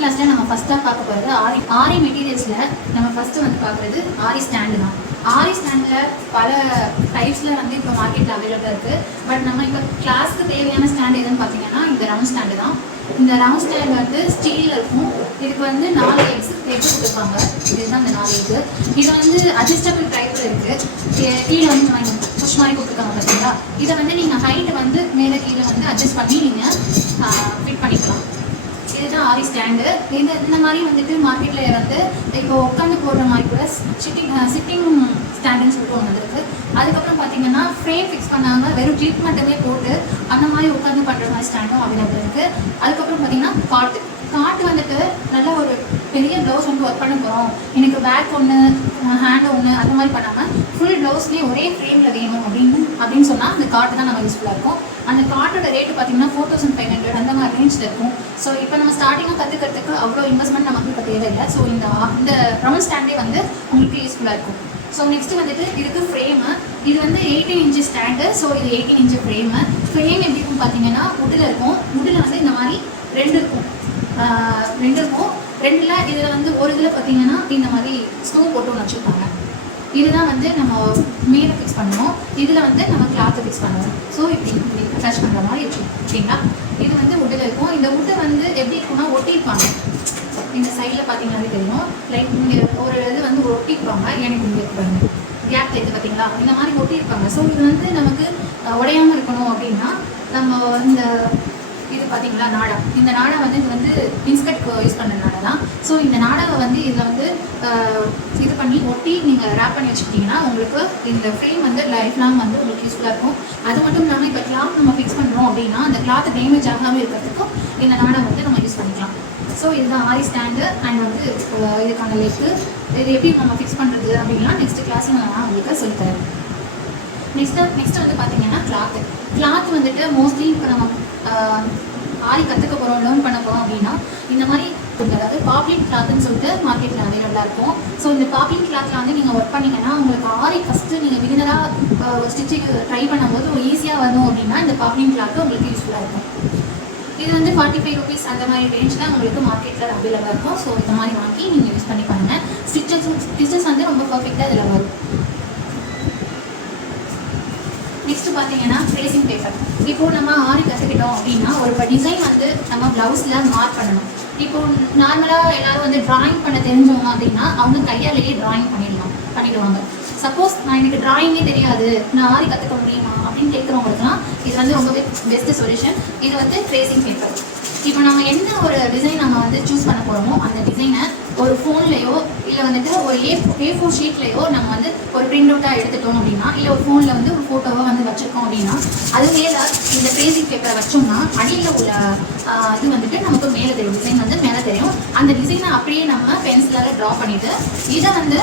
கிளாஸில் நம்ம ஃபஸ்ட்டாக பார்க்க போகிறது ஆரி மெட்டீரியல்ஸில் நம்ம ஃபஸ்ட்டு வந்து பார்க்குறது ஆரி ஸ்டாண்டு தான். ஆரி ஸ்டாண்டில் பல டைப்ஸில் வந்து இப்போ மார்க்கெட்டில் அவைலபிளாக இருக்குது. பட் நம்ம இப்போ கிளாஸுக்கு தேவையான ஸ்டாண்ட் எதுன்னு பார்த்தீங்கன்னா இந்த ரவுண்ட் ஸ்டாண்டு தான். இந்த ரவுண்ட் ஸ்டாண்ட் வந்து ஸ்டீலில் இருக்கும். இதுக்கு வந்து 4 எக்ஸ் கொடுத்துருப்பாங்க. இதுதான் இந்த 4 எக்கு. இது வந்து அட்ஜஸ்டபிள் டைப்பில் இருக்குது. கீழே வந்து புஷ் மாதிரி கொடுத்துருக்காங்க பார்த்தீங்களா. இதை வந்து நீங்கள் ஹைட்டை வந்து மேலே கீழே வந்து அட்ஜஸ்ட் பண்ணி நீங்கள் ஃபிட் பண்ணிக்கலாம். இதுதான் ஆரி ஸ்டாண்டு. இந்த மாதிரி வந்துட்டு மார்க்கெட்டில் வந்து இப்போ உட்காந்து போடுற மாதிரி கூட சிட்டிங் ஸ்டாண்டுன்னு சொல்லிட்டு ஒன்று இருக்குது. அதுக்கப்புறம் பார்த்தீங்கன்னா ஃப்ரேம் ஃபிக்ஸ் பண்ணாமல் வெறும் கிளிப் மட்டுமே போட்டு அந்த மாதிரி உட்காந்து பண்ணுற மாதிரி ஸ்டாண்டும் அவைலபிள் இருக்குது. அதுக்கப்புறம் பார்த்தீங்கன்னா காட்டு வந்துட்டு நல்ல ஒரு பெரிய ப்ளவுஸ் வந்து ஒர்க் பண்ண போகிறோம், எனக்கு பேக் ஒன்று ஹேண்ட் ஒன்று அந்த மாதிரி பண்ணாமல் ஃபுல் ப்ளவுஸ்லேயே ஒரே ஃப்ரேமில் வேணும் அப்படின்னு சொன்னால் அந்த காட்டு தான் நம்ம யூஸ்ஃபுல்லாக இருக்கும். அந்த காட்டோட ரேட்டு பார்த்தீங்கன்னா 4500 அந்த மாதிரி ரேஞ்சில் இருக்கும். ஸோ இப்போ நம்ம ஸ்டார்டிங்காக கற்றுக்கிறதுக்கு அவ்வளோ இன்வெஸ்ட்மெண்ட் நமக்கு இப்போ தேவையில்லை. ஸோ இந்த ரவுண்ட் ஸ்டாண்டே வந்து உங்களுக்கு யூஸ்ஃபுல்லாக இருக்கும். ஸோ நெக்ஸ்ட்டு வந்துட்டு இதுக்கு ஃப்ரேமு. இது வந்து 18 இன்ச்சு ஸ்டாண்டு. ஸோ இது 18 இன்ச்சு ஃப்ரேமு. ஃப்ரேம் எப்படி இருக்கும் பார்த்தீங்கன்னா வுட்டில் இருக்கும். வுட்டில் வந்து இந்த மாதிரி ரெண்டு இருக்கும். ரெண்டில் இதில் வந்து ஒரு இதில் பார்த்தீங்கன்னா இந்த மாதிரி ஸ்டோன் போட்டு ஒன்று வச்சுருப்பாங்க. இதுதான் வந்து நம்ம மேலே ஃபிக்ஸ் பண்ணுவோம். இதில் வந்து நம்ம கிளாத்தை ஃபிக்ஸ் பண்ணுவோம். ஸோ இப்படி அட்டாச் பண்ணுற மாதிரி இருக்கும். ஓகேங்களா. இது வந்து வுட்டில் இருக்கும். இந்த வுட்டை வந்து எப்படி இருக்குன்னா ஒட்டியிருப்பாங்க. இந்த சைடில் பார்த்தீங்கன்னாலே தெரியும். லைக் இங்கே ஒரு இது வந்து ஒட்டியிருப்பாங்க. எனக்கு இங்கே இருப்பாங்க கேப் இது பார்த்தீங்களா, இந்த மாதிரி ஒட்டியிருப்பாங்க. ஸோ இது வந்து நமக்கு உடையாமல் இருக்கணும் அப்படின்னா நம்ம இந்த இது பார்த்தீங்களா நாடா, இந்த நாடா வந்து இது வந்து இன்ஸ்கர்ட்க்கு யூஸ் பண்ண நாடா தான். ஸோ இந்த நாடாவை வந்து இதில் வந்து இது பண்ணி ஒட்டி நீங்கள் ரேப் பண்ணி வச்சுக்கிட்டிங்கன்னா உங்களுக்கு இந்த ஃப்ரேம் வந்து லைஃப் லாங் வந்து உங்களுக்கு யூஸ்ஃபுல்லாக இருக்கும். அது மட்டும் இல்லாமல் இப்போ கிளாத் நம்ம ஃபிக்ஸ் பண்ணுறோம் அப்படின்னா அந்த கிளாத் டேமேஜ் ஆகாமல் இருக்கிறதுக்கும் இந்த நாடா வந்து நம்ம யூஸ் பண்ணிக்கலாம். ஸோ இதுதான் ஆரி ஸ்டாண்டு அண்ட் வந்து இதுக்கான லெக்கு. இது எப்படி நம்ம ஃபிக்ஸ் பண்ணுறது அப்படின்னா நெக்ஸ்ட் கிளாஸில் நான் உங்களுக்கு சொல்லித்தரேன். நெக்ஸ்ட்டு வந்து பார்த்தீங்கன்னா கிளாத் வந்துட்டு மோஸ்ட்லி இப்போ நம்ம ஆரி கற்றுக்க போகிறோம், லேர்ன் பண்ண போகிறோம் அப்படின்னா இந்த மாதிரி அதாவது பாப்ளின் கிளாத்னு சொல்லிட்டு மார்க்கெட்டில் அவைலபிளாக இருக்கும். ஸோ இந்த பாப்ளின் கிளாத்தில் வந்து நீங்கள் ஒர்க் பண்ணிங்கன்னா உங்களுக்கு ஆரி ஃபஸ்ட்டு நீங்கள் பிகினராக ஸ்டிச்சிங் ட்ரை பண்ணும்போது ஈஸியாக வரும் அப்படின்னா இந்த பாப்ளின் கிளாத்து உங்களுக்கு யூஸ்ஃபுல்லாக இருக்கும். இது வந்து 45 ரூபீஸ் அந்த மாதிரி ரேஞ்சில் உங்களுக்கு மார்க்கெட்டில் அவைலபிளாக இருக்கும். ஸோ இந்த மாதிரி வாங்கி நீங்கள் யூஸ் பண்ணி பாருங்கள். ஸ்டிச்சஸ் வந்து ரொம்ப பர்ஃபெக்டாக இதில் வரும். நெக்ஸ்ட் பார்த்தீங்கன்னா ட்ரேசிங் பேப்பர். இப்போது நம்ம ஆரி கற்றுக்கிட்டோம் அப்படின்னா ஒரு டிசைன் வந்து நம்ம ப்ளவுஸில் மார்க் பண்ணணும். இப்போது நார்மலாக எல்லோரும் வந்து ட்ராயிங் பண்ண தெரிஞ்சவங்க அப்படின்னா அவங்க கையாலேயே ட்ராயிங் பண்ணிடுவாங்க. சப்போஸ் நான் எனக்கு ட்ராயிங்கே தெரியாது, நான் ஆரி கற்றுக்க முடியுமா அப்படின்னு கேட்குறவங்களுக்குலாம் இது வந்து ரொம்பவே பெஸ்ட்டு சொல்யூஷன். இது வந்து ட்ரேசிங் பேப்பர். இப்போ நம்ம என்ன ஒரு டிசைன் நம்ம வந்து சூஸ் பண்ண போகிறோமோ அந்த டிசைனை ஒரு ஃபோன்லேயோ இல்லை வந்துட்டு ஒரு A4 ஷீட்லேயோ நம்ம வந்து ஒரு பிரிண்ட் அவுட்டாக எடுத்துட்டோம் அப்படின்னா இல்லை ஒரு ஃபோனில் வந்து ஒரு ஃபோட்டோவாக வந்து வச்சுருக்கோம் அப்படின்னா அது மேலே இந்த ட்ரேசிங் பேப்பரை வச்சோம்னா அடியில் உள்ள இது வந்துட்டு நமக்கு மேலே தெரியும், டிசைன் வந்து மேலே தெரியும். அந்த டிசைனை அப்படியே நம்ம பென்சிலால் ட்ரா பண்ணிவிட்டு இதை வந்து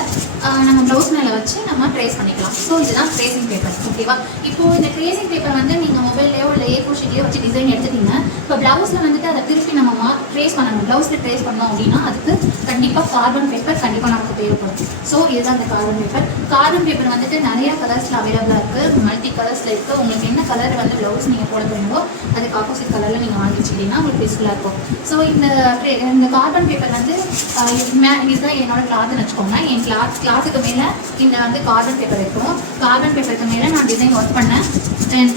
நம்ம ப்ளவுஸ் மேலே வச்சு நம்ம ட்ரேஸ் பண்ணிக்கலாம். ஸோ இதுதான் ட்ரேசிங் பேப்பர். ஓகேவா. இப்போது இந்த ட்ரேசிங் பேப்பர் வந்து நீங்கள் மொபைல்லையோ இல்லை A4 ஷீட்லேயோ வச்சு டிசைன் எடுத்துட்டீங்க. இப்போ ப்ளவுஸில் வந்துட்டு அதை திருப்பி நம்ம ட்ரேஸ் பண்ணணும். ப்ளவுஸில் ட்ரேஸ் பண்ணோம் அப்படின்னா அதுக்கு கண்டிப்பாக கார்பன் பேப்பர் கண்டிப்பாக நமக்கு தேவைப்படும். ஸோ இதுதான் அந்த கார்பன் பேப்பர் வந்துட்டு நிறையா கலர்ஸில் அவைலபிளாக இருக்குது. மல்டி கலர்ஸில் இருக்குது. உங்களுக்கு என்ன கலர் வந்து ப்ளவுஸ் நீங்கள் போட போகிறீங்களோ அதுக்கு ஆப்போசிட் கலரில் நீங்கள் வாங்கி வச்சுக்கிட்டீங்கன்னா உங்களுக்கு யூஸ்ஃபுல்லாக இருக்கும். ஸோ இந்த கார்பன் பேப்பர் வந்து இதுதான் என்னோட கிளாத்னு வச்சுக்கோங்க. என் கிளாத்துக்கு மேலே இந்த வந்து கார்பன் பேப்பர் இருக்கும். கார்பன் பேப்பருக்கு மேலே நான் டிசைன் ஒர்க் பண்ணேன்.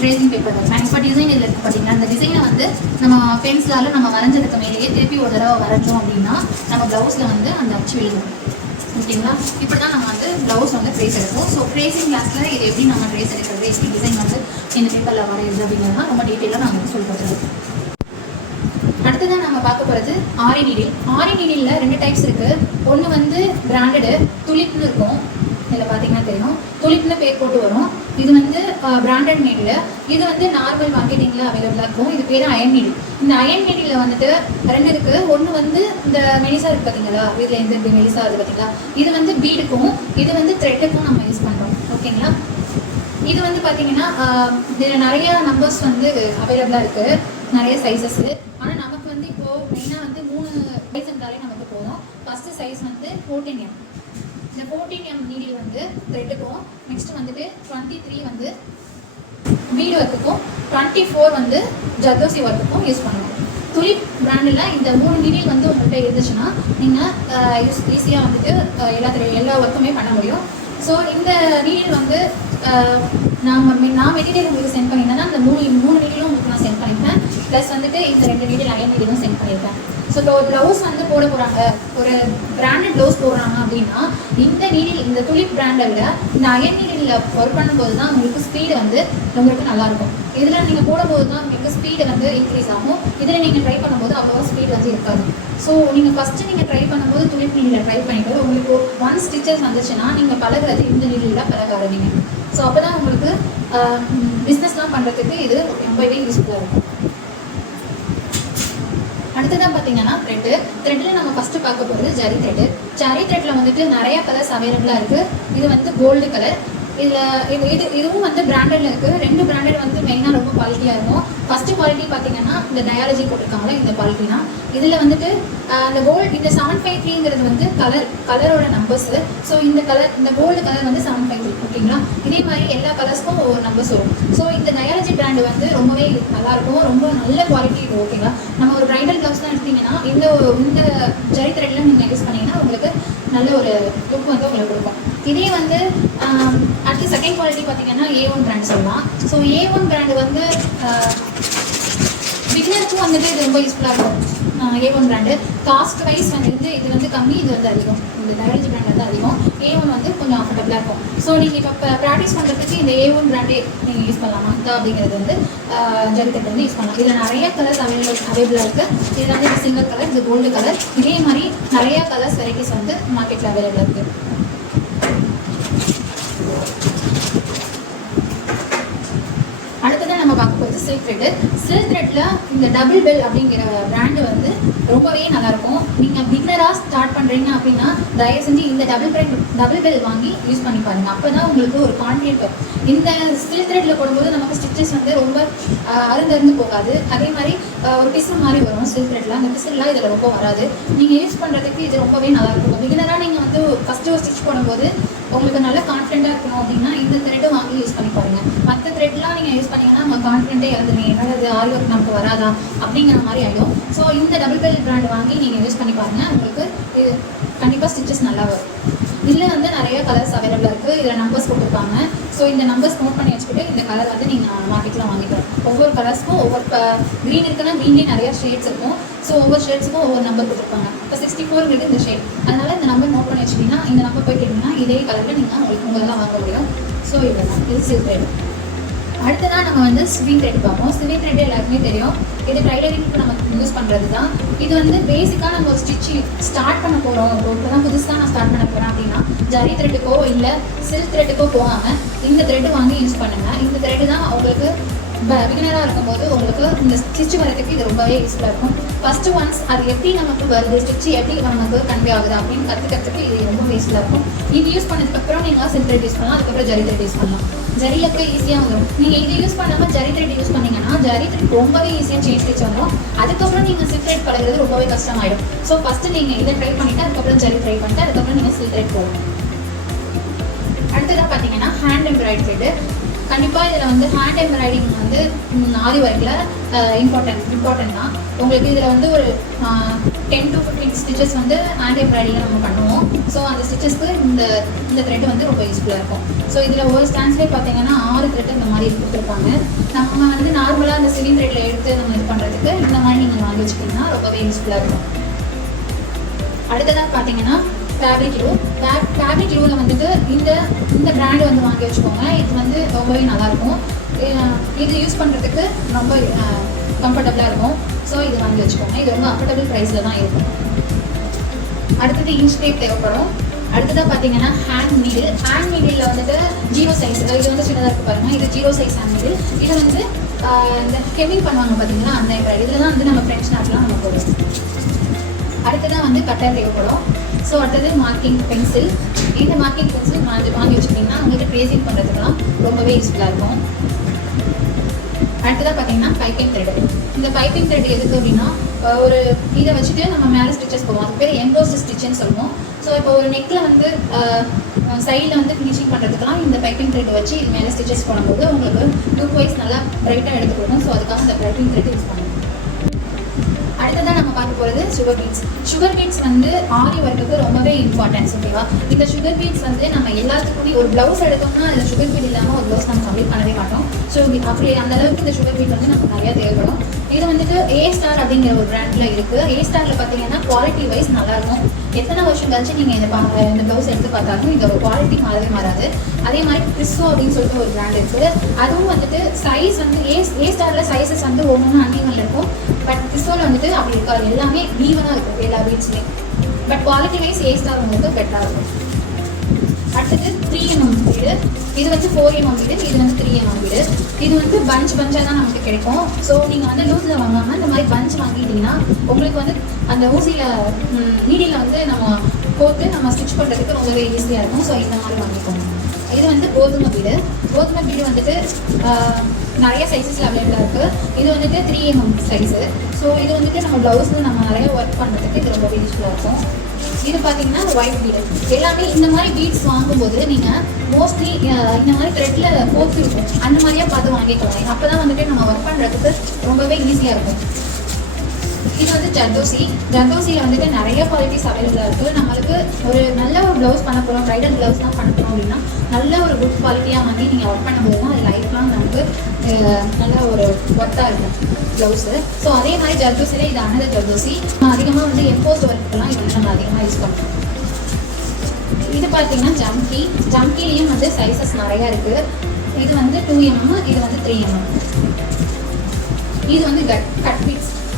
ட்ரேசிங் பேப்பர் வைப்பேன். இப்போ டிசைன் இதில் இருக்குது பார்த்தீங்கன்னா அந்த டிசைனை வந்து நம்ம பென்சிலால் நம்ம வரைஞ்சதுக்கு மேலேயே திருப்பி ஒரு தடவை வரைஞ்சோம் அப்படின்னா நம்ம ப்ளவுஸில் வந்து அந்த அச்சு விழுகும். ஓகேங்களா. இப்படி தான் நம்ம வந்து ப்ளவுஸ் வந்து ட்ரேஸ் எடுப்போம். ஸோ ட்ரேசிங் கிளாஸில் இது எப்படி நம்ம ட்ரேஸ் எடுக்கிறது, எப்படி டிசைன் வந்து இந்த பேப்பரில் வரையுது அப்படிங்கிறதுலாம் ரொம்ப டீட்டெயிலாக நான் வந்து சொல்லி கொடுத்துருவேன். அடுத்ததான் நம்ம பார்க்க போகிறது ஆரி நீடில். ஆரி நீடில் 2 டைப்ஸ் இருக்குது. ஒன்று வந்து பிராண்டடு துளிப்னு இருக்கும். இதில் பார்த்தீங்கன்னா தெரியும், துளிப்னு பேர் போட்டு வரும். இது வந்து பிராண்டட் நீடில். இது வந்து நார்மல் மார்க்கெட்டிங்கில் அவைலபிளாக இருக்கும். இது பேர் அயன் நீடில். இந்த அயன் நீடில் வந்துட்டு 2 இருக்குது. ஒன்று வந்து இந்த மெலிசா இருக்குது பார்த்தீங்களா, இதில் இந்த மெலிசா இருக்குது பார்த்தீங்களா, இது வந்து பீடுக்கும் இது வந்து த்ரெட்டுக்கும் நம்ம யூஸ் பண்ணுறோம். ஓகேங்களா. இது வந்து பார்த்தீங்கன்னா இதில் நிறையா நம்பர்ஸ் வந்து அவைலபிளாக இருக்குது, நிறைய சைஸஸ்ஸு. ஆனால் நமக்கு வந்து இப்போது மெயினாக வந்து 3 சைஸ் இருந்தாலே நமக்கு போதும். ஃபஸ்ட்டு சைஸ் வந்து 14M. இந்த 14M நீடில் வந்து த்ரெட்டுக்கும், நெக்ஸ்ட் வந்துட்டு 23 வந்து பீடு ஒர்க்குக்கும், 24 வந்து ஜர்தோசி ஒர்க்குக்கும் யூஸ் பண்ணுவோம். துலிப் பிராண்டில் இந்த 3 நீடில் வந்து உங்கள்கிட்ட இருந்துச்சுன்னா நீங்கள் ஈஸியாக வந்துட்டு எல்லா ஒர்க்குமே பண்ண முடியும். ஸோ இந்த நீடில் வந்து நான் மெட்டீரியல் உங்களுக்கு சென்ட் பண்ணியிருந்தேன்னா அந்த 3 நீடிலும் உங்களுக்கு நான் சென்ட் பண்ணியிருக்கேன். ப்ளஸ் வந்துட்டு இந்த 2 நீடில் அயன் நீடிலும் சென்ட் பண்ணியிருக்கேன். ஸோ இப்போ ஒரு ப்ளவுஸ் வந்து போட போகிறாங்க, ஒரு பிராண்டட் ப்ளவுஸ் போடுறாங்க அப்படின்னா இந்த நீடில், இந்த துலிப் பிராண்டை விட இந்த அயன் நீடில் ஒர்க் பண்ணும்போது தான் உங்களுக்கு ஸ்பீடு வந்து உங்களுக்கு நல்லாயிருக்கும். இதில் நீங்கள் போடும்போது தான் உங்களுக்கு ஸ்பீடு வந்து இன்க்ரீஸ் ஆகும். இதில் நீங்கள் ட்ரை பண்ணும்போது அவ்வளோவா ஸ்பீடு வந்து இருக்காது. ஸோ நீங்கள் ஃபஸ்ட்டு நீங்கள் ட்ரை பண்ணும்போது துலிப் நீடில் ட்ரை பண்ணிட்டு உங்களுக்கு 1 ஸ்டிச்சஸ் வந்துச்சுன்னா நீங்கள் பழகிறது இந்த நீடில் பழக ஆரம்பிங்க. ஸோ அப்போ தான் உங்களுக்கு பிஸ்னஸ்லாம் பண்ணுறதுக்கு இது ரொம்பவே யூஸ்ஃபுல்லாக இருக்கும். அடுத்ததான் பார்த்தீங்கன்னா த்ரெட்டில் நம்ம ஃபஸ்ட்டு பார்க்க போகிறது ஜரி த்ரெட்டில் வந்துட்டு நிறைய கலர்ஸ் அவைலபிளாக இருக்குது. இது வந்து கோல்டு கலர். இதுவும் வந்து பிராண்டடில் இருக்குது. 2 பிராண்டட் வந்து மெயினாக ரொம்ப குவாலிட்டியாக இருக்கும். ஃபஸ்ட்டு குவாலிட்டி பார்த்தீங்கன்னா இந்த டயாலஜி போட்டிருக்காங்களே இந்த குவாலிட்டினா, இதில் வந்துட்டு இந்த கோல்டு, இந்த 753ங்கிறது வந்து கலரோட நம்பர்ஸு. ஸோ இந்த கோல்டு கலர் வந்து 753, ஓகேங்களா? இதே மாதிரி எல்லா கலர்ஸ்க்கும் ஒவ்வொரு நம்பர்ஸ் வரும். ஸோ இந்த டயாலஜி பிராண்டு வந்து ரொம்பவே நல்லாயிருக்கும், ரொம்ப நல்ல குவாலிட்டி இது, ஓகேங்களா? நம்ம ஒரு ப்ரைடல் ப்ளவுஸ்லாம் எடுத்திங்கன்னா இந்த ஜரி த்ரெட்லாம் நீங்கள் யூஸ் பண்ணிங்கன்னா உங்களுக்கு நல்ல ஒரு லுக் வந்து உங்களுக்கு கொடுக்கும். இதே வந்து அடுத்து செகண்ட் குவாலிட்டி பார்த்தீங்கன்னா A1 பிராண்ட் சொல்லலாம். ஸோ A1 பிராண்டு வந்து பிகினருக்கும் வந்துட்டு இது ரொம்ப யூஸ்ஃபுல்லாக இருக்கும். A1 பிராண்டு காஸ்ட் வைஸ் வந்துட்டு இது வந்து கம்மி, இது வந்து அதிகம். இந்த டயாலஜி பிராண்ட் வந்து அதிகம், A1 வந்து கொஞ்சம் அஃபர்டபுளாக இருக்கும். ஸோ நீங்கள் இப்போ ப்ராக்டிஸ் பண்ணுறதுக்கு இந்த A1 பிராண்டே நீங்கள் யூஸ் பண்ணலாமா அப்படிங்கிறது வந்து ஜரி த்ரெட் வந்து யூஸ் பண்ணலாம். இதில் நிறைய கலர்ஸ் அவைலபிளாக இருக்குது. இதில் வந்து இந்த சிங்கிள் கலர், இது கோல்டு கலர், இதே மாதிரி நிறையா கலர்ஸ் வெரைட்டிஸ் வந்து மார்க்கெட்டில் அவைலபிளாக இருக்குது. அடுத்ததான் நம்ம பார்க்க போகிறது சில்க் த்ரெட்டில் இந்த டபுள் பெல் அப்படிங்கிற பிராண்டு வந்து ரொம்பவே நல்லாயிருக்கும். நீங்கள் பிகினராக ஸ்டார்ட் பண்ணுறீங்க அப்படின்னா தயவு செஞ்சு இந்த டபுள் பெல் வாங்கி யூஸ் பண்ணி பாருங்கள். அப்போ தான் உங்களுக்கு ஒரு கான்ஃபிடென்ட் வரும். இந்த சில்க் த்ரெட்டில் போடும்போது நமக்கு ஸ்டிச்சஸ் வந்து ரொம்ப அருந்து போகாது. அதே மாதிரி ஒரு பிசு மாதிரி வரும் சில்க் த்ரெட்டில். அந்த பிசுலாம் இதில் ரொம்ப வராது. நீங்கள் யூஸ் பண்ணுறதுக்கு இது ரொம்பவே நல்லாயிருக்கும். பிகினராக நீங்கள் வந்து ஃபஸ்ட்டு ஒரு ஸ்டிச் போடும்போது உங்களுக்கு நல்ல கான்ஃபிடென்ட்டாக இருக்கணும் அப்படின்னா இந்த த்ரெட்டை வாங்கி யூஸ் பண்ணி பாருங்கள். மற்ற த்ரெட்லாம் நீங்கள் யூஸ் பண்ணிங்கன்னா உங்கள் கான்ஃபிடென்ட்டே இறந்துடுவீங்க, என்னது ஆரி ஒர்க் நமக்கு வராதா அப்படிங்கிற மாதிரி ஆகிடும். ஸோ இந்த டபுள் பெல் பிராண்ட் வாங்கி நீங்கள் யூஸ் பண்ணி பாருங்கள், உங்களுக்கு இது கண்டிப்பாக ஸ்டிச்சஸ் நல்லா வரும். இதில் வந்து நிறைய கலர்ஸ் அவைலபிளாக இருக்குது. இதில் நம்பர்ஸ் கொடுத்துருப்பாங்க. ஸோ இந்த நம்பர்ஸ் நோட் பண்ணி வச்சுக்கிட்டு இந்த கலர் வந்து நீங்கள் மார்க்கெட்டில் வாங்கிக்கலாம். ஒவ்வொரு கலர்ஸ்க்கும் ஒவ்வொரு க்ரீன் இருக்குன்னா க்ரீன்லேயே நிறையா ஷேட்ஸ் இருக்கும். ஸோ ஒவ்வொரு ஷேட்ஸுக்கும் ஒவ்வொரு நம்பர் கொடுத்துருப்பாங்க. இப்போ 64ங்கிறது இந்த ஷேட், அதனால் இந்த நம்பர் நோட் பண்ணி வச்சிட்டிங்கன்னா இந்த நம்பர் போய் கேட்டிங்கன்னா இதே கலரில் நீங்கள் உங்களெல்லாம் வாங்க முடியும். ஸோ இதுதான் இது சில்க் த்ரெட். அடுத்ததான் நம்ம வந்து ஸ்விங் த்ரெட் பார்ப்போம். ஸ்விங் த்ரெட் எல்லாருக்குமே தெரியும், இது டைலரிங்க்கு நம்ம யூஸ் பண்ணுறது தான். இது வந்து பேசிக்காக நம்ம ஒரு ஸ்டிச்சு ஸ்டார்ட் பண்ண போகிறோம், இப்போ தான் புதுசாக நான் ஸ்டார்ட் பண்ண போகிறேன் அப்படின்னா ஜரி த்ரெட்டுக்கோ இல்லை சில்க் த்ரெட்டுக்கோ போகாமல் இந்த த்ரெட்டு வாங்கி யூஸ் பண்ணுங்கள். இந்த த்ரெட்டு தான் உங்களுக்கு பிகினராக இருக்கும்போது உங்களுக்கு இந்த ஸ்டிச் வரதுக்கு இது ரொம்பவே யூஸ்ஃபுல்லாக இருக்கும். ஃபஸ்ட்டு ஒன்ஸ் அது எப்படி நமக்கு வருது, ஸ்டிச்சு எப்படி நமக்கு கன்வே ஆகுது அப்படின்னு கற்றுக்கிறதுக்கு இது ரொம்ப யூஸ்ஃபுல்லாக இருக்கும். இது யூஸ் பண்ணதுக்கப்புறம் நீங்கள் சில்க் த்ரெட் யூஸ் பண்ணலாம், அதுக்கப்புறம் ஜரி த்ரெட் யூஸ் பண்ணலாம். ஜரியில் போய் ஈஸியாக வந்துடும். நீங்கள் இது யூஸ் பண்ணாமல் ஜரி த்ரெட் யூஸ் பண்ணிங்கன்னா ஜரி த்ரெட் ரொம்பவே ஈஸியாக செயின் ஸ்டிச் வந்துடும். அதுக்கப்புறம் நீங்கள் சில்க் த்ரெட் பழகிறது ரொம்பவே கஷ்டமாயிடும். ஸோ ஃபஸ்ட்டு நீங்கள் இதை ட்ரை பண்ணிவிட்டு அதுக்கப்புறம் ஜரி ட்ரை பண்ணிட்டு அதுக்கப்புறம் நீங்கள் சில்க் த்ரெட் போகணும். அடுத்ததாக பார்த்தீங்கன்னா ஹேண்ட் எம்ப்ராய்டரி த்ரெட்டு. கண்டிப்பாக இதில் வந்து ஹேண்ட் எம்ப்ராய்டிங் வந்து ஆரி ஒர்க்கில் இம்பார்ட்டன்ட் தான். உங்களுக்கு இதில் வந்து ஒரு 10 to 15 ஸ்டிச்சஸ் வந்து ஹேண்ட் எம்ப்ராய்டிங்கில் நம்ம பண்ணுவோம். ஸோ அந்த ஸ்டிச்சஸ்க்கு இந்த த்ரெட் வந்து ரொம்ப யூஸ்ஃபுல்லாக இருக்கும். ஸோ இதில் ஒரு ஸ்டாண்ட்ஸ்லேயே பார்த்தீங்கன்னா 6 த்ரெட் இந்த மாதிரி கொடுத்துருப்பாங்க. நம்ம வந்து நார்மலாக அந்த சிலிங் த்ரெட்டில் எடுத்து நம்ம இது பண்ணுறதுக்கு இந்த மாதிரி நீங்கள் வாங்கி வச்சுக்கிட்டிங்கன்னா ரொம்பவே யூஸ்ஃபுல்லாக இருக்கும். அடுத்ததாக பார்த்தீங்கன்னா ஃபேப்ரிக் க்ளூவில் வந்துட்டு இந்த பிராண்டு வந்து வாங்கி வச்சுக்கோங்க. இது வந்து ரொம்பவே நல்லாயிருக்கும். இது யூஸ் பண்ணுறதுக்கு ரொம்ப கம்ஃபர்டபுளாக இருக்கும். ஸோ இது வாங்கி வச்சுக்கோங்க. இது ரொம்ப அஃபோர்டபுள் ப்ரைஸில் தான் இருக்கும். அடுத்தது இன்ச் டேப் தேவைப்படும். அடுத்ததாக பார்த்தீங்கன்னா ஹேண்ட் நீடில் வந்துட்டு 0 சைஸ், இது வந்து சின்னதாக இருக்குது பாருங்கள், இது 0 சைஸ் ஹேண்ட் நீடில். இது வந்து இந்த ஹெவிங் பண்ணுவாங்க பார்த்தீங்கன்னா அந்த இதில் தான் வந்து நம்ம ஃப்ரெண்ட்ஸ் நாட்லாம் நம்ம போடுவோம். அடுத்ததான் வந்து கட்டர் தேவைப்படும். ஸோ அடுத்தது மார்க்கிங் பென்சில். இந்த மார்க்கிங் பென்சில் வாங்கி வச்சுக்கிட்டிங்கன்னா உங்களுக்கு ட்ரேசிங் பண்ணுறதுக்கெல்லாம் ரொம்பவே யூஸ்ஃபுல்லாக இருக்கும். அடுத்ததாக பார்த்தீங்கன்னா பைப்பிங் த்ரெட். இந்த பைப்பிங் த்ரெட் எதுக்கு அப்படின்னா ஒரு இதை வச்சுட்டு நம்ம மேலே ஸ்டிச்சஸ் போடுவோம், அது பேர் எம்போஸ்ட் ஸ்டிச்சுன்னு சொல்லுவோம். ஸோ இப்போ ஒரு நெக்கில் வந்து சைடில் வந்து ஃபினிஷிங் பண்ணுறதுக்கெல்லாம் இந்த பைப்பிங் த்ரெட் வச்சு இது மேலே ஸ்டிச்சஸ் போடும்போது உங்களுக்கு லுக் வைஸ் நல்லா பிரைட்டாக எடுத்து கொடுக்கும். ஸோ அதுக்காக இந்த பைப்பிங் த்ரெட் யூஸ் பண்ணுவோம். போகிறது சுகர் பீட்ஸ் வந்து ஆரி ஒர்க்குக்கு ரொம்பவே இம்பார்ட்டன்ஸ். ஓகேவா? இந்த சுகர் பீட்ஸ் வந்து நம்ம எல்லாத்துக்குமே ஒரு ப்ளவுஸ் எடுத்தோம்னா அதில் சுகர் பீட் இல்லாமல் ஒரு ப்ளவுஸ் நம்ம கம்ப்ளீட் பண்ணவே மாட்டோம். ஸோ அப்படி அந்த அளவுக்கு இந்த சுகர் பீட் வந்து நமக்கு நிறையா தேவைப்படும். இது வந்துட்டு A-Star அப்படிங்கிற ஒரு பிராண்டில் இருக்குது. A-Starல பார்த்தீங்கன்னா குவாலிட்டி வைஸ் நல்லாயிருக்கும். எத்தனை வருஷம் கழிச்சு நீங்கள் இந்த ப்ளவுஸ் எடுத்து பார்த்தாலும் இந்த ஒரு குவாலிட்டி மாறவே மாறாது. அதே மாதிரி கிறிஸ்டோ அப்படின்னு சொல்லிட்டு ஒரு பிராண்ட் இருக்குது. அதுவும் வந்துட்டு சைஸ் வந்து A-Starல சைஸஸ் வந்து ஒவ்வொன்றும் அன்னிவன் இருக்கும். பட் கிறிஸ்டோவில் வந்துட்டு அப்படி இருக்காது, எல்லாமே ஈவனாக இருக்கும் எல்லா பீட்ஸ்லேயும். பட் குவாலிட்டி வைஸ் A-Star வந்து பெட்டராக இருக்கும். அடுத்தது 3mm பீடு. இது வந்து 4mm பீடு, இது வந்து 3mm பீடு. இது வந்து பஞ்சாக தான் நமக்கு கிடைக்கும். ஸோ நீங்கள் வந்து லூஸில் வாங்காமல் இந்த மாதிரி பஞ்ச் வாங்கிட்டீங்கன்னா உங்களுக்கு வந்து அந்த ஊசியில் நீடியில் வந்து நம்ம கோர்த்து நம்ம ஸ்டிச் பண்ணுறதுக்கு ரொம்பவே ஈஸியாக இருக்கும். ஸோ இந்த மாதிரி வாங்கிக்கோங்க. இது வந்து கோதுமை பீடு வந்துட்டு நிறைய சைஸஸில் அவைலபிளாக இருக்குது. இது வந்துட்டு 3mm சைஸு. ஸோ இது வந்துட்டு நம்ம ப்ளவுஸில் நம்ம நிறைய ஒர்க் பண்ணுறதுக்கு இது ரொம்ப யூஸ்ஃபுல்லாக இருக்கும். இது பார்த்தீங்கன்னா ஒயிட் பீடு. எல்லாமே இந்த மாதிரி பீட்ஸ் வாங்கும்போது நீங்கள் மோஸ்ட்லி இந்த மாதிரி த்ரெட்டில் கோர்த்து இருக்கும் அந்த மாதிரியாக பார்த்து வாங்கிக்கோங்க. அப்போ தான் வந்துட்டு நம்ம ஒர்க் பண்ணுறதுக்கு ரொம்பவே ஈஸியாக இருக்கும். இது வந்து ஜர்தோசியில் வந்துட்டு நிறைய குவாலிட்டிஸ் அவைலபிளாக இருக்குது. நம்மளுக்கு ஒரு நல்ல ஒரு ப்ளவுஸ் பண்ண போகிறோம், ப்ரைடல் ப்ளவுஸ் தான் பண்ண போகிறோம் அப்படின்னா நல்ல ஒரு குட் குவாலிட்டியாக வாங்கி நீங்கள் ஒர்க் பண்ணும்போது தான் அது லைஃப் லாங் நமக்கு நல்ல ஒரு ஒர்த்தாக இருக்கும் ப்ளவுஸு. ஸோ அதே மாதிரி ஜர்தோசியில் இது அனதர் ஜர்தோசி. அதிகமாக வந்து எம்போஸ்ட் ஒர்க்குலாம் இது வந்து நம்ம அதிகமாக யூஸ் பண்ணுறோம். இது பார்த்தீங்கன்னா ஜம்கிலையும் வந்து சைஸஸ் நிறையா இருக்குது. இது வந்து 2mm, இது வந்து 3mm. இது வந்து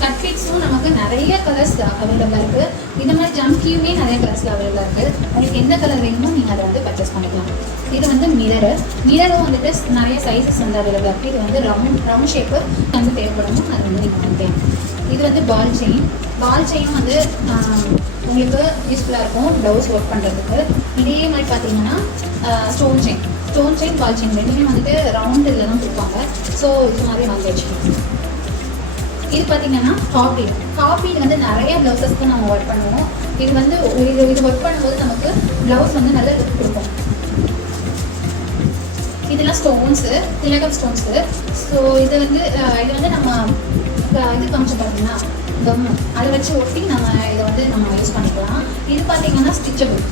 கட் பீட்ஸும் நமக்கு நிறைய கலர்ஸ் அவைலபிளாக இருக்குது. இந்த மாதிரி ஜம்கியுமே நிறைய கலர்ஸில் அவைலபிளாக இருக்குது. உங்களுக்கு எந்த கலர் வேணுமோ நீங்கள் அதை வந்து பர்ச்சேஸ் பண்ணிக்கலாம். இது வந்து மிரரும் வந்துட்டு நிறைய சைஸஸ் வந்து அவைலபிளாக இருக்குது. இது வந்து ரவுண்ட் ஷேப்பு வந்து தேவைப்படணும், அது வந்து நீங்கள் வாங்கிக்கலாம். இது வந்து பால் செயின் வந்து உங்களுக்கு யூஸ்ஃபுல்லாக இருக்கும் ப்ளவுஸ் ஒர்க் பண்ணுறதுக்கு. இதே மாதிரி பார்த்தீங்கன்னா ஸ்டோன் செயின் பால் செயின் ரெண்டுமே வந்துட்டு ரவுண்ட் இதில் தான் கொடுப்பாங்க. ஸோ இது மாதிரி வாங்கி வச்சுக்கணும். இது பார்த்தீங்கன்னா காப்பீடு வந்து நிறைய ப்ளவுஸஸ்க்கு நம்ம ஒர்க் பண்ணுவோம். இது வந்து இது ஒர்க் பண்ணும்போது நமக்கு ப்ளவுஸ் வந்து நல்ல லுக் கொடுக்கும். இதெல்லாம் ஸ்டோன்ஸு, திலகம் ஸ்டோன்ஸு. ஸோ இது வந்து நம்ம இது காமிச்சு பார்த்தீங்கன்னா அதை வச்சு ஒட்டி நம்ம இதை வந்து நம்ம யூஸ் பண்ணிக்கலாம். இது பார்த்தீங்கன்னா ஸ்டிச்சபிள்.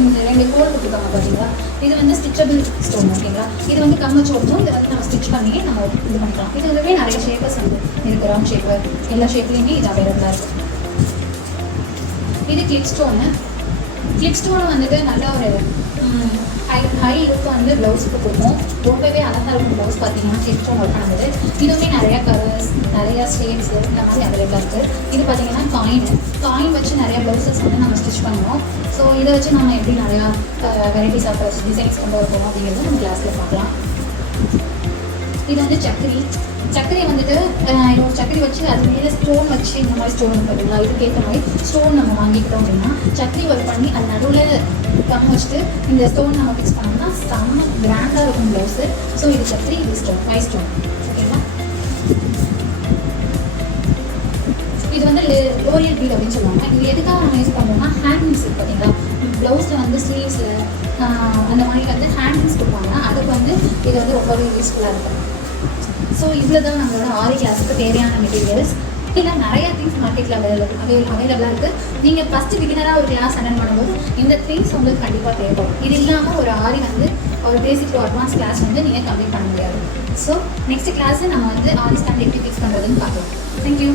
இந்த 2 கோல் கொடுத்துருக்காங்க பார்த்தீங்களா, இது வந்து ஸ்டிச்சபிள் ஸ்டோன். ஓகேங்களா? இது வந்து கம் வச்சு ஒட்டும். இதை வந்து நம்ம ஸ்டிச் பண்ணி நம்ம இது பண்ணிக்கலாம். இது வந்துவே நிறைய ஷேப்பர்ஸ் வந்து இருக்குது, ரவுண்ட் ஷேப்பு எல்லா ஷேப்லேயுமே இது அவைலபிளாக இருக்கும். இது கிளிப் ஸ்டோன் வந்துட்டு நல்ல ஒரு ஹை லுக்கு வந்து ப்ளவுஸுக்கு கொடுக்கும். ரொம்பவே அழகாக இருக்கும் ப்ளவுஸ் பார்த்தீங்கன்னா கிளிப் ஸ்டோன் ஒர்க் பண்ணும்போது. இதுவுமே நிறையா கலர்ஸ், நிறையா ஷேப்ஸ் இந்த மாதிரி அவைலபிளாக இருக்குது. இது பார்த்தீங்கன்னா காயின் வச்சு நிறையா ப்ளவுசஸ் வந்து நம்ம ஸ்டிச் பண்ணுவோம். ஸோ இதை வச்சு நம்ம எப்படி நிறையா வெரைட்டிஸ் ஆஃப் டிசைன்ஸ் கொண்டு வரணும் அப்படிங்கிறது நம்ம கிளாஸில் பார்க்கலாம். இது வந்து சக்கரை வந்துட்டு சக்கரை வச்சு அது மேலே ஸ்டோன் வச்சு இந்த மாதிரி ஸ்டோன் இருக்குங்களா, இதுக்கேற்ற மாதிரி ஸ்டோன் நம்ம வாங்கிக்கிட்டோம் அப்படின்னா சக்கரை ஒர்க் பண்ணி அது நடுவில் கம் வச்சுட்டு இந்த ஸ்டோன் நம்ம ஃபிக்ஸ் பண்ணோம்னா செம்ம கிராண்டாக இருக்கும் ப்ளவுஸு. ஸோ இது சக்கரை, இது ஸ்டோன், ஒயிட் ஸ்டோன். ஓகேங்களா? இது வந்து லோரியல் பீட் அப்படின்னு சொல்லுவாங்க. இது எதுக்காக நம்ம யூஸ் பண்ணுறோம்னா ஹேண்டிங்ஸ் இருக்குது பார்த்தீங்களா, ப்ளவுஸில் வந்து ஸ்லீவ்ஸில் அந்த மாதிரி வந்து ஹேண்டிங்ஸ் கொடுப்பாங்க. அதுக்கு வந்து இது வந்து ரொம்பவே யூஸ்ஃபுல்லாக இருக்கும். ஸோ இவ்வளோ தான் நம்மளோட ஆரி கிளாஸுக்கு தேவையான மெட்டீரியல்ஸ். இல்லை நிறையா திங்ஸ் மார்க்கெட்டில் அவைலபிளாக இருக்குது. நீங்கள் ஃபஸ்ட்டு பிகினராக ஒரு கிளாஸ் அட்டெண்ட் பண்ணும்போது இந்த திங்ஸ் உங்களுக்கு கண்டிப்பாக தேவைப்படும். இது இல்லாமல் ஒரு ஆரி வந்து ஒரு பேசிக் டு அட்வான்ஸ் கிளாஸ் வந்து நீங்கள் கம்ப்ளீட் பண்ண முடியாது. ஸோ நெக்ஸ்ட் கிளாஸு நம்ம வந்து ஆரி ஸ்டாண்ட் எப்படி ஃபிக்ஸ் பண்ணுறதுன்னு பார்க்கலாம். தேங்க்யூ.